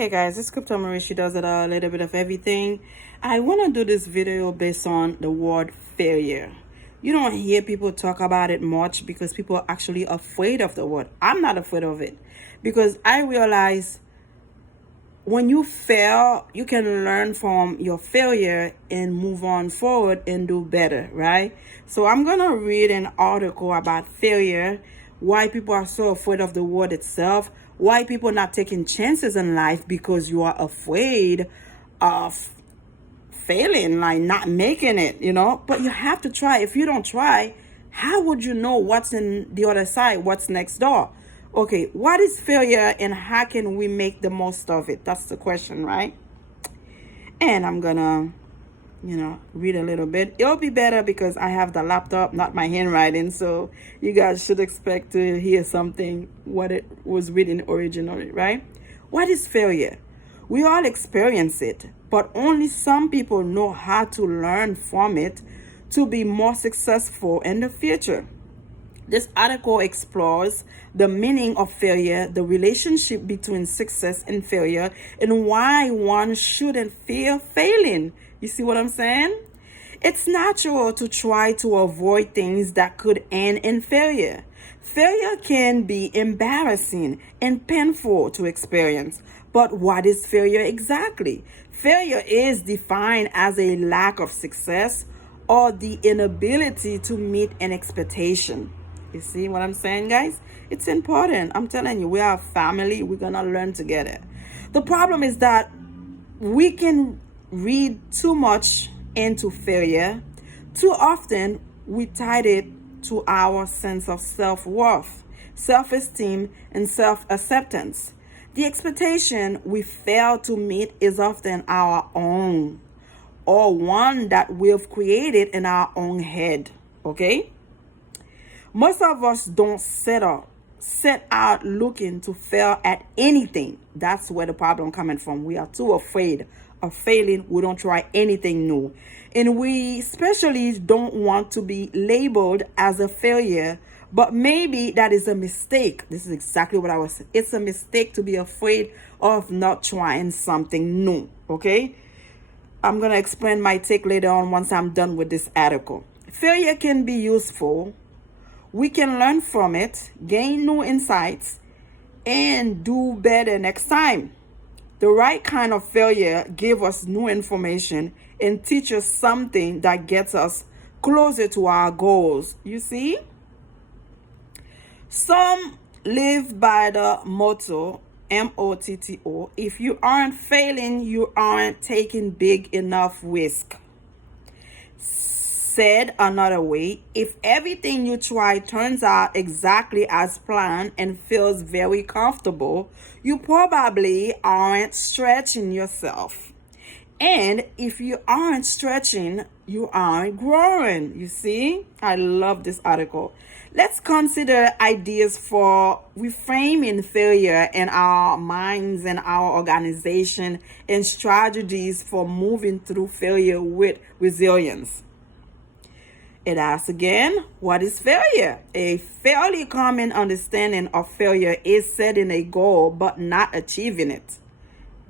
Hey guys, it's Crypto Marie. She does it a little bit of everything. I want to do this video based on the word failure. You don't hear people talk about it much because people are actually afraid of the word. I'm not afraid of it because I realize when you fail, you can learn from your failure and move on forward and do better, right? So I'm going to read an article about failure, why people are so afraid of the word itself, why people are not taking chances in life because you are afraid of failing, like not making it. But you have to try. If you don't try, how would you know what's in the other side, what's next door? Okay, what is failure and how can we make the most of it? That's the question, right? And I'm gonna, read a little bit. It'll be better because I have the laptop, not my handwriting. So you guys should expect to hear something what it was written originally, right? What is failure? We all experience it, but only some people know how to learn from it to be more successful in the future. This article explores the meaning of failure, the relationship between success and failure, and why one shouldn't fear failing. You see what I'm saying? It's natural to try to avoid things that could end in failure. Failure can be embarrassing and painful to experience. But what is failure exactly? Failure is defined as a lack of success or the inability to meet an expectation. You see what I'm saying, guys? It's important. I'm telling you, we are a family. We're going to learn together. The problem is that we can read too much into failure. Too often, we tie it to our sense of self-worth, self-esteem, and self-acceptance. The expectation we fail to meet is often our own, or one that we've created in our own head, okay? Most of us don't set out looking to fail at anything. That's where the problem coming from. We are too afraid of failing. We don't try anything new. And we especially don't want to be labeled as a failure. But maybe that is a mistake. This is exactly what I was saying. It's a mistake to be afraid of not trying something new. Okay? I'm going to explain my take later on once I'm done with this article. Failure can be useful. We can learn from it, gain new insights, and do better next time. The right kind of failure gives us new information and teach us something that gets us closer to our goals. You see? Some live by the motto, MOTTO, if you aren't failing, you aren't taking big enough risk. Said another way, if everything you try turns out exactly as planned and feels very comfortable, you probably aren't stretching yourself. And if you aren't stretching, you aren't growing. You see? I love this article. Let's consider ideas for reframing failure in our minds and our organization and strategies for moving through failure with resilience. It asks again, what is failure? A fairly common understanding of failure is setting a goal but not achieving it.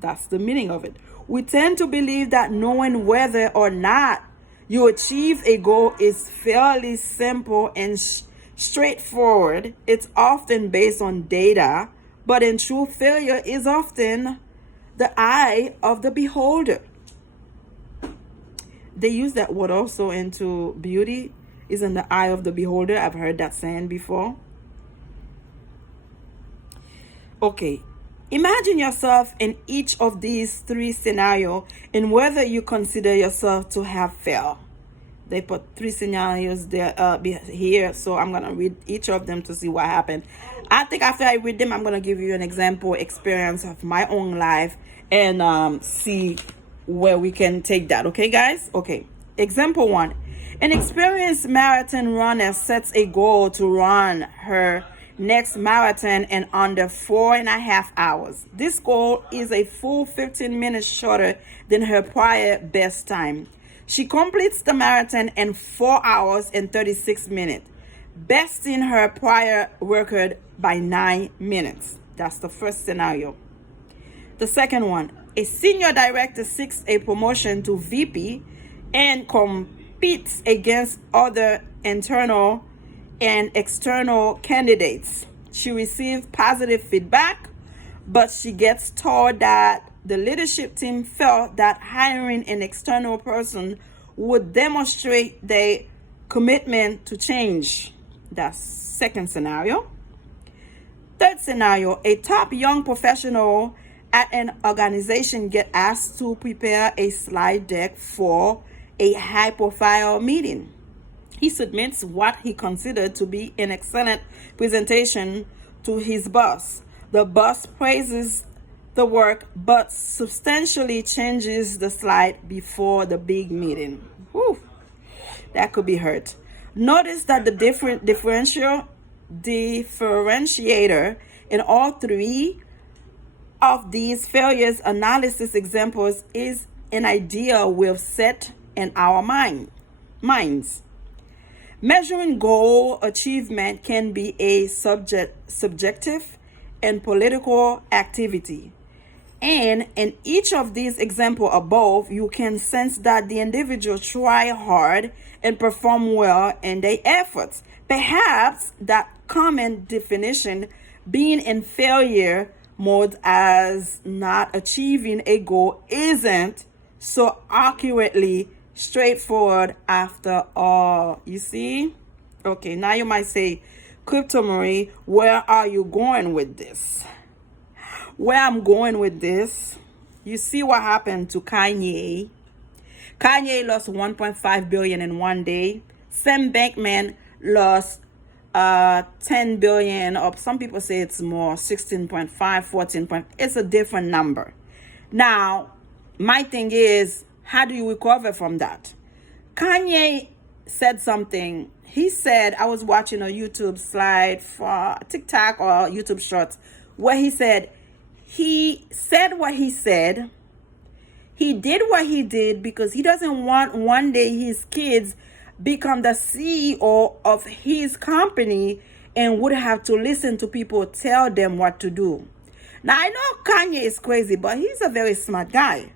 That's the meaning of it. We tend to believe that knowing whether or not you achieve a goal is fairly simple and straightforward. It's often based on data, but in truth, failure is often the eye of the beholder. They use that word also into beauty is in the eye of the beholder. I've heard that saying before. Okay, imagine yourself in each of these three scenarios and whether you consider yourself to have failed. They put three scenarios there here, so I'm going to read each of them to see what happened. I think after I read them, I'm going to give you an example experience of my own life and see where we can take that. Okay, guys? Okay. Example 1. An experienced marathon runner sets a goal to run her next marathon in under 4.5 hours. This goal is a full 15 minutes shorter than her prior best time. She completes the marathon in 4 hours and 36 minutes, besting her prior record by 9 minutes. That's the first scenario. The second one, a senior director seeks a promotion to VP and competes against other internal and external candidates. She received positive feedback, but she gets told that the leadership team felt that hiring an external person would demonstrate their commitment to change. That's second scenario. Third scenario, a top young professional at an organization get asked to prepare a slide deck for a high-profile meeting. He submits what he considered to be an excellent presentation to his boss. The boss praises the work but substantially changes the slide before the big meeting. Whew, that could be hurt. Notice that the differentiator in all three of these failures analysis examples is an idea we've set in our minds. Measuring goal achievement can be a subjective and political activity. And in each of these examples above, you can sense that the individual try hard and perform well in their efforts. Perhaps that common definition being in failure mode as not achieving a goal isn't so accurately straightforward after all. You see? Okay, now you might say, Crypto Marie, where are you going with this? Where I'm going with this, you see what happened to Kanye. Kanye lost 1.5 billion in one day. Sam Bankman lost 10 billion, or some people say it's more, 16.5, 14. It's a different number. Now, my thing is, how do you recover from that? Kanye said something. He said, I was watching a YouTube slide for TikTok or YouTube Shorts, where he said what he said. He did what he did because he doesn't want one day his kids become the CEO of his company and would have to listen to people tell them what to do. Now, I know Kanye is crazy, but he's a very smart guy.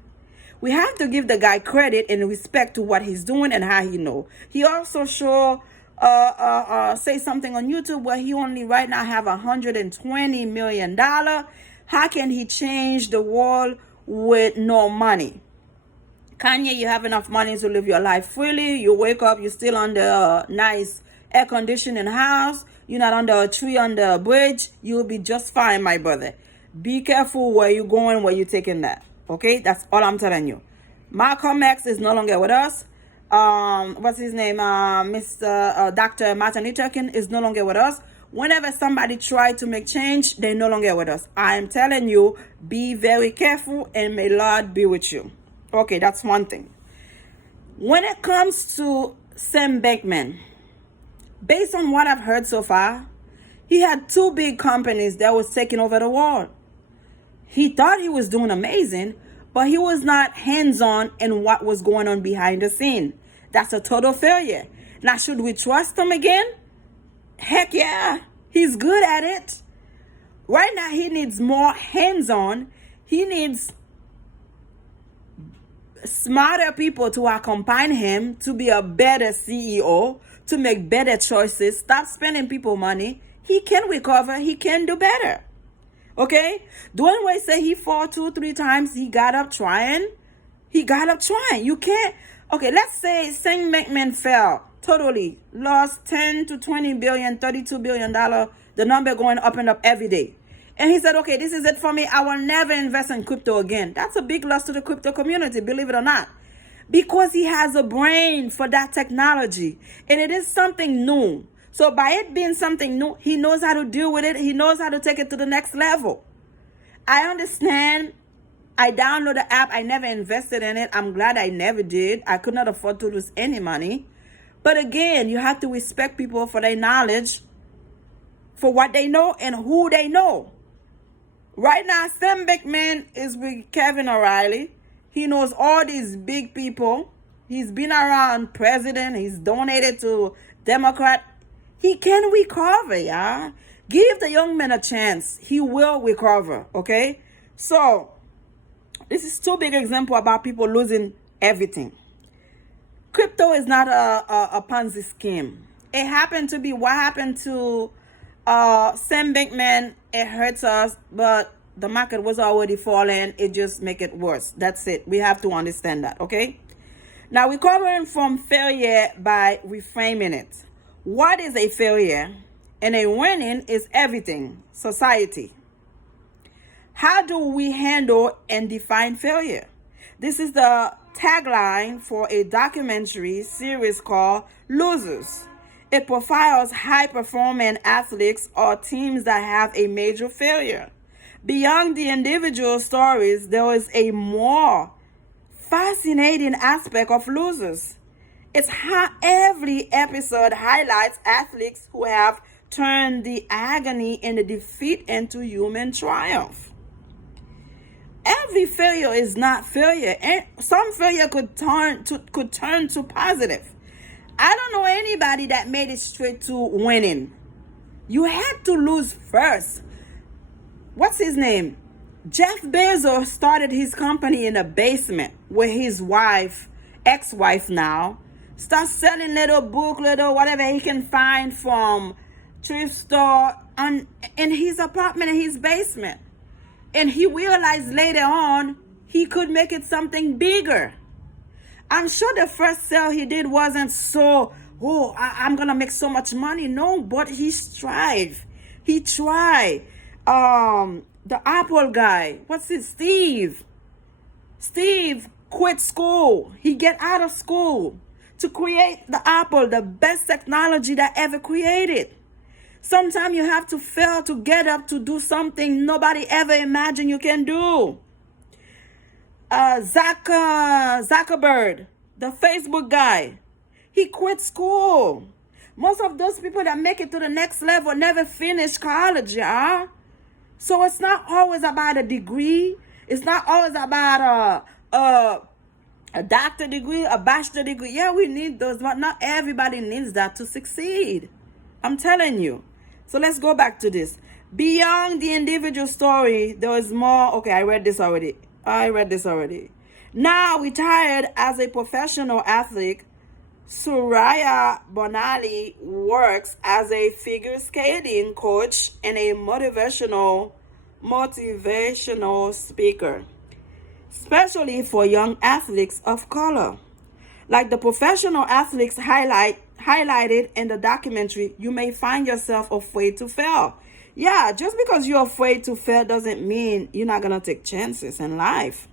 We have to give the guy credit and respect to what he's doing and how he know. He also say something on YouTube where he only right now have $120 million. How can he change the world with no money? Kanye, you have enough money to live your life freely. You wake up, you're still under a nice air-conditioning house. You're not under a tree, under a bridge. You'll be just fine, my brother. Be careful where you're going, where you're taking that. Okay? That's all I'm telling you. Malcolm X is no longer with us. What's his name? Dr. Martin Luther King is no longer with us. Whenever somebody try to make change, they're no longer with us. I'm telling you, be very careful and may Lord be with you. Okay, that's one thing. When it comes to Sam Bankman, based on what I've heard so far, he had two big companies that was taking over the world. He thought he was doing amazing, but he was not hands-on in what was going on behind the scene. That's a total failure. Now, should we trust him again? Heck yeah, he's good at it. Right now, he needs more hands-on. He needs smarter people to accompany him to be a better CEO, to make better choices, stop spending people money. He can recover. He can do better. Okay? Dwayne Wade said he fought 2-3 times. He got up trying. You can't. Okay, let's say Sam Bankman fell totally, lost 10 to 20 billion, $32 billion, the number going up and up every day. And he said, okay, this is it for me. I will never invest in crypto again. That's a big loss to the crypto community, believe it or not. Because he has a brain for that technology. And it is something new. So by it being something new, he knows how to deal with it. He knows how to take it to the next level. I understand. I downloaded the app. I never invested in it. I'm glad I never did. I could not afford to lose any money. But again, you have to respect people for their knowledge, for what they know and who they know. Right now, Sam Bankman is with Kevin O'Reilly. He knows all these big people. He's been around president. He's donated to Democrat. He can recover, yeah. Give the young man a chance. He will recover, okay? So, This is two big example about people losing everything. Crypto is not a Ponzi scheme. It happened to be what happened to Sam Bankman. It hurts us, but the market was already falling. It just make it worse. That's it. We have to understand that, okay? Now we're covering from failure by reframing it. What is a failure? And a winning is everything. Society. How do we handle and define failure? This is the tagline for a documentary series called Losers. It profiles high-performing athletes or teams that have a major failure. Beyond the individual stories, there is a more fascinating aspect of Losers. It's how every episode highlights athletes who have turned the agony and the defeat into human triumph. Every failure is not failure, and some failure could turn to positive. I don't know anybody that made it straight to winning. You had to lose first. What's his name? Jeff Bezos started his company in a basement with his wife, ex-wife now. Start selling little book, little whatever he can find from thrift store in his apartment in his basement. And he realized later on he could make it something bigger. I'm sure the first sale he did wasn't so, I'm going to make so much money. No, but he strived. He tried. The Apple guy, what's his, Steve? Steve quit school. He get out of school to create the Apple, the best technology that ever created. Sometimes you have to fail to get up to do something nobody ever imagined you can do. Zuckerberg, the Facebook guy, he quit school. Most of those people that make it to the next level never finish college, yeah? So it's not always about a degree. It's not always about a doctor degree, a bachelor degree. Yeah, we need those, but not everybody needs that to succeed. I'm telling you. So let's go back to this. Beyond the individual story, there is more. Okay, I read this already. Now retired as a professional athlete, Suraya Bonali works as a figure skating coach and a motivational speaker, especially for young athletes of color. Like the professional athletes highlighted in the documentary, you may find yourself afraid to fail. Yeah, just because you're afraid to fail doesn't mean you're not going to take chances in life.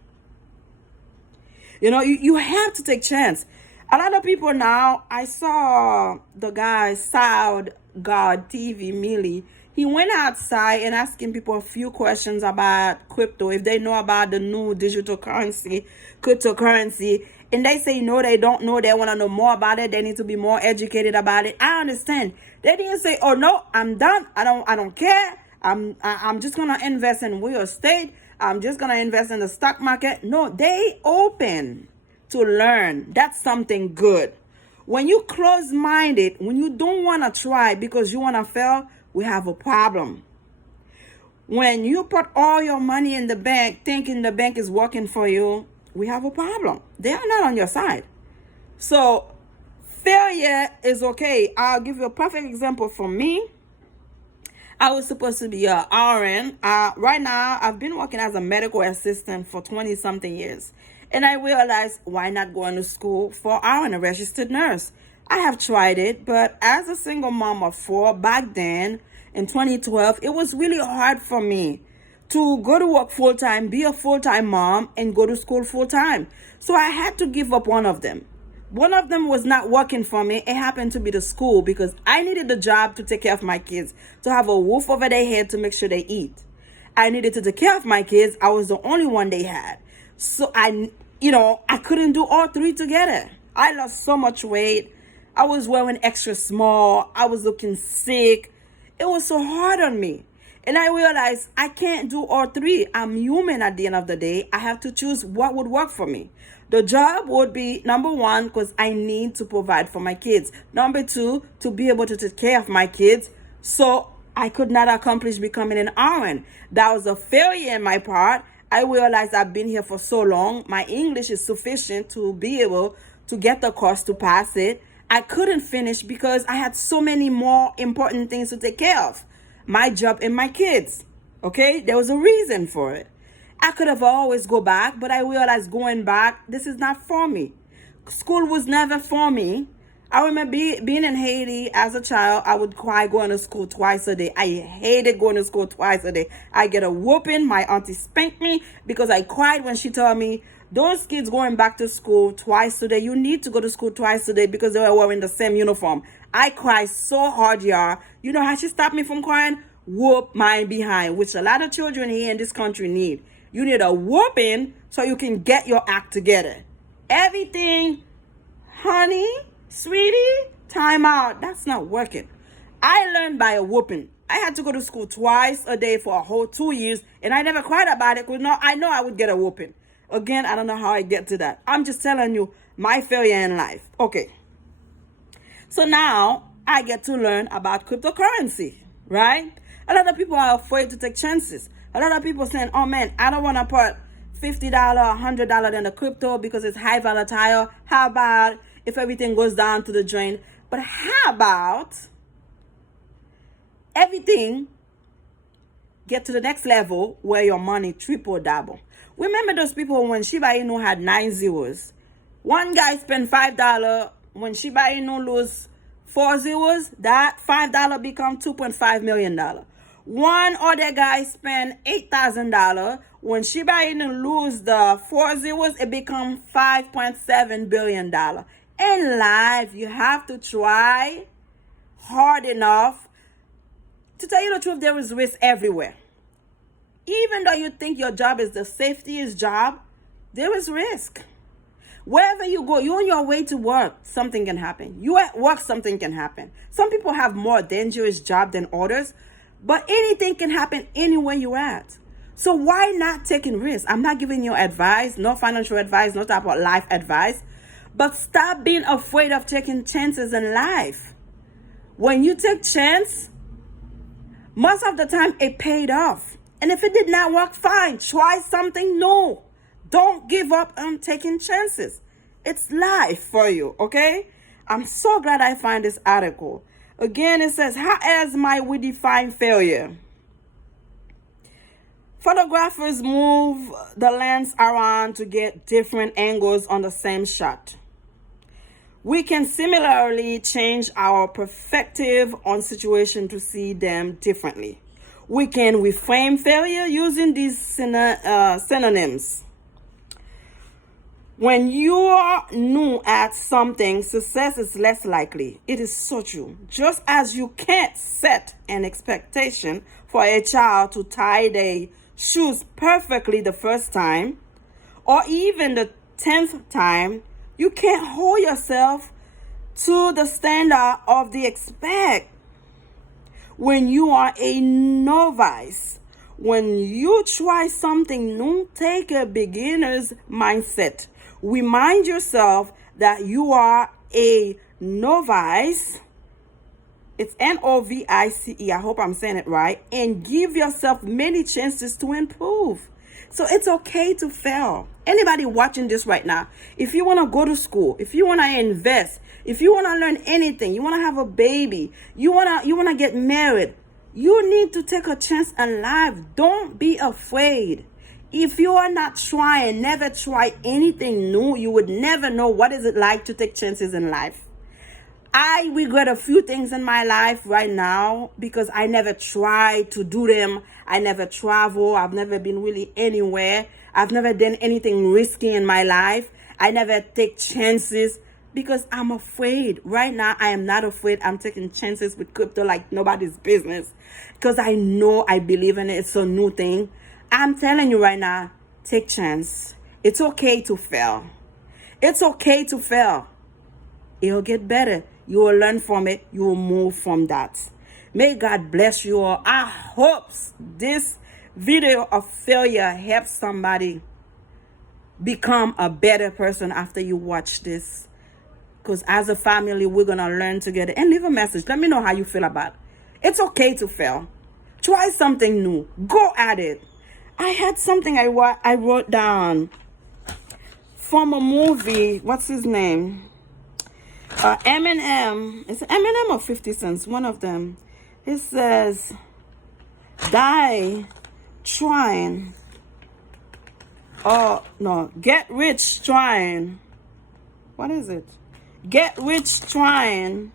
You know, you have to take chance. A lot of people now, I saw the guy, Sound God TV, Millie. He went outside and asking people a few questions about crypto, if they know about the new digital currency, cryptocurrency. And they say, no, they don't know. They want to know more about it. They need to be more educated about it. I understand. They didn't say, oh, no, I'm done. I don't care. I'm just going to invest in real estate. I'm just going to invest in the stock market. No, they open to learn. That's something good. When you close-minded, when you don't want to try because you want to fail, we have a problem. When you put all your money in the bank thinking the bank is working for you, we have a problem. They are not on your side. So failure is okay. I'll give you a perfect example for me. I was supposed to be a RN. Right now, I've been working as a medical assistant for 20-something years. And I realized, why not going to school for RN, a registered nurse? I have tried it, but as a single mom of 4, back then, in 2012, it was really hard for me to go to work full-time, be a full-time mom, and go to school full-time. So I had to give up one of them. One of them was not working for me. It happened to be the school because I needed the job to take care of my kids, to have a roof over their head to make sure they eat. I needed to take care of my kids. I was the only one they had. So I couldn't do all three together. I lost so much weight. I was wearing extra small. I was looking sick. It was so hard on me. And I realized I can't do all three. I'm human at the end of the day. I have to choose what would work for me. The job would be, number one, because I need to provide for my kids. Number two, to be able to take care of my kids. So I could not accomplish becoming an RN. That was a failure in my part. I realized I've been here for so long. My English is sufficient to be able to get the course, to pass it. I couldn't finish because I had so many more important things to take care of. My job and my kids. Okay? There was a reason for it. I could have always go back, but I realized going back, this is not for me. School was never for me. I remember being in Haiti as a child. I would cry going to school twice a day. I hated going to school twice a day. I get a whooping. My auntie spanked me because I cried when she told me, those kids going back to school twice a day, you need to go to school twice a day because they were wearing the same uniform. I cried so hard, y'all. You know how she stopped me from crying? Whoop my behind, which a lot of children here in this country need. You need a whooping so you can get your act together. Everything, honey, sweetie, time out. That's not working. I learned by a whooping. I had to go to school twice a day for a whole 2 years, and I never cried about it because I know I would get a whooping. Again, I don't know how I get to that. I'm just telling you my failure in life. Okay. So now I get to learn about cryptocurrency, right? A lot of people are afraid to take chances. A lot of people saying, oh man, I don't want to put $50, $100 in the crypto because it's high volatile. How about if everything goes down to the drain? But how about everything get to the next level where your money triple double? Remember those people when Shiba Inu had 9 zeros? One guy spent $5. When Shiba Inu lose 4 zeros, that $5 become $2.5 million. One other guy spent $8,000. When Shiba Inu lose the 4 zeros, it become $5.7 billion. In life, you have to try hard enough. To tell you the truth, there is risk everywhere. Even though you think your job is the safest job, there is risk. Wherever you go, you're on your way to work, something can happen. You at work, something can happen. Some people have more dangerous job than others, but anything can happen anywhere you're at. So why not taking risks? I'm not giving you advice, no financial advice, no type of life advice, but stop being afraid of taking chances in life. When you take chance, most of the time it paid off. And if it did not work, fine. Try something new. Don't give up on taking chances. It's life for you, okay? I'm so glad I find this article. Again, it says, how else might we define failure? Photographers move the lens around to get different angles on the same shot. We can similarly change our perspective on situations to see them differently. We can reframe failure using these synonyms. When you are new at something, success is less likely. It is so true. Just as you can't set an expectation for a child to tie their shoes perfectly the first time, or even the 10th time, you can't hold yourself to the standard of the expect. When you are a novice, when you try something new, take a beginner's mindset. Remind yourself that you are a novice. It's Novice. I hope I'm saying it right. And give yourself many chances to improve. So it's okay to fail. Anybody watching this right now, if you want to go to school, if you want to invest, if you want to learn anything, you want to have a baby, you want to get married, you need to take a chance in life. Don't be afraid. If you are not trying, never try anything new, you would never know what is it like to take chances in life. I regret a few things in my life right now because I never tried to do them. I never travel. I've never been really anywhere. I've never done anything risky in my life. I never take chances because I'm afraid. Right now, I am not afraid. I'm taking chances with crypto like nobody's business because I know I believe in it. It's a new thing. I'm telling you right now, take chance. It's okay to fail. It's okay to fail. It'll get better. You will learn from it. You will move from that. May God bless you all. I hope this video of failure helps somebody become a better person after you watch this. Because as a family, we're going to learn together. And leave a message. Let me know how you feel about it. It's okay to fail. Try something new. Go at it. I had something I wrote down from a movie. What's his name? Eminem. It's Eminem or 50 Cents, one of them. It says, die trying. Oh, no. Get rich trying. What is it? Get rich trying.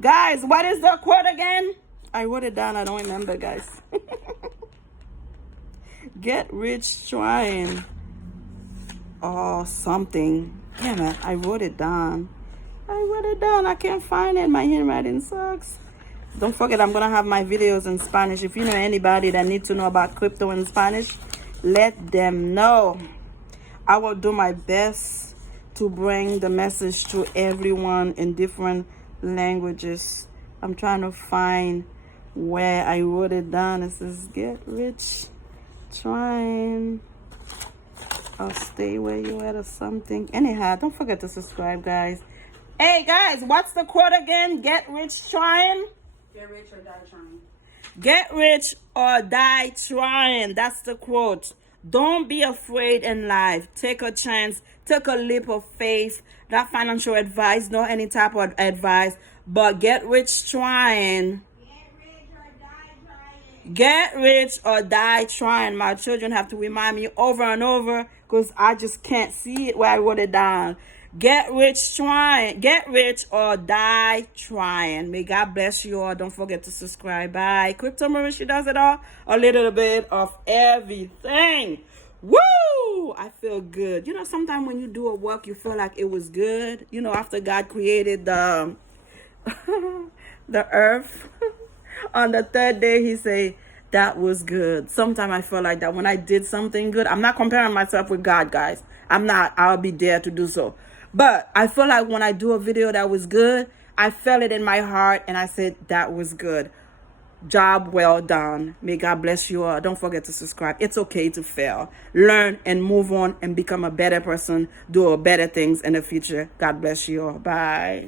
Guys, what is the quote again? I wrote it down. I don't remember, guys. Get rich trying. Oh, something. Damn it. I wrote it down. I can't find it. My handwriting sucks. Don't forget, I'm going to have my videos in Spanish. If you know anybody that needs to know about crypto in Spanish, let them know. I will do my best to bring the message to everyone in different languages. I'm trying to find where I wrote it down. It says, get rich trying. I'll stay where you at or something. Anyhow, don't forget to subscribe, guys. Hey, guys, what's the quote again? Get rich trying? Get rich or die trying. Get rich or die trying. That's the quote. Don't be afraid in life. Take a chance. Take a leap of faith. Not financial advice, not any type of advice. But get rich trying. Get rich or die trying. My children have to remind me over and over because I just can't see it where I wrote it down. Get rich trying. Get rich or die trying. May God bless you all. Don't forget to subscribe. Bye. Crypto Marie, she does it all. A little bit of everything. Woo! I feel good. You know, sometimes when you do a work, you feel like it was good. You know, after God created the the earth. On the third day, he said, that was good. Sometimes I feel like that when I did something good. I'm not comparing myself with God, guys. I'm not. I'll be there to do so. But I feel like when I do a video that was good, I felt it in my heart and I said, that was good. Job well done. May God bless you all. Don't forget to subscribe. It's okay to fail. Learn and move on and become a better person. Do better things in the future. God bless you all. Bye.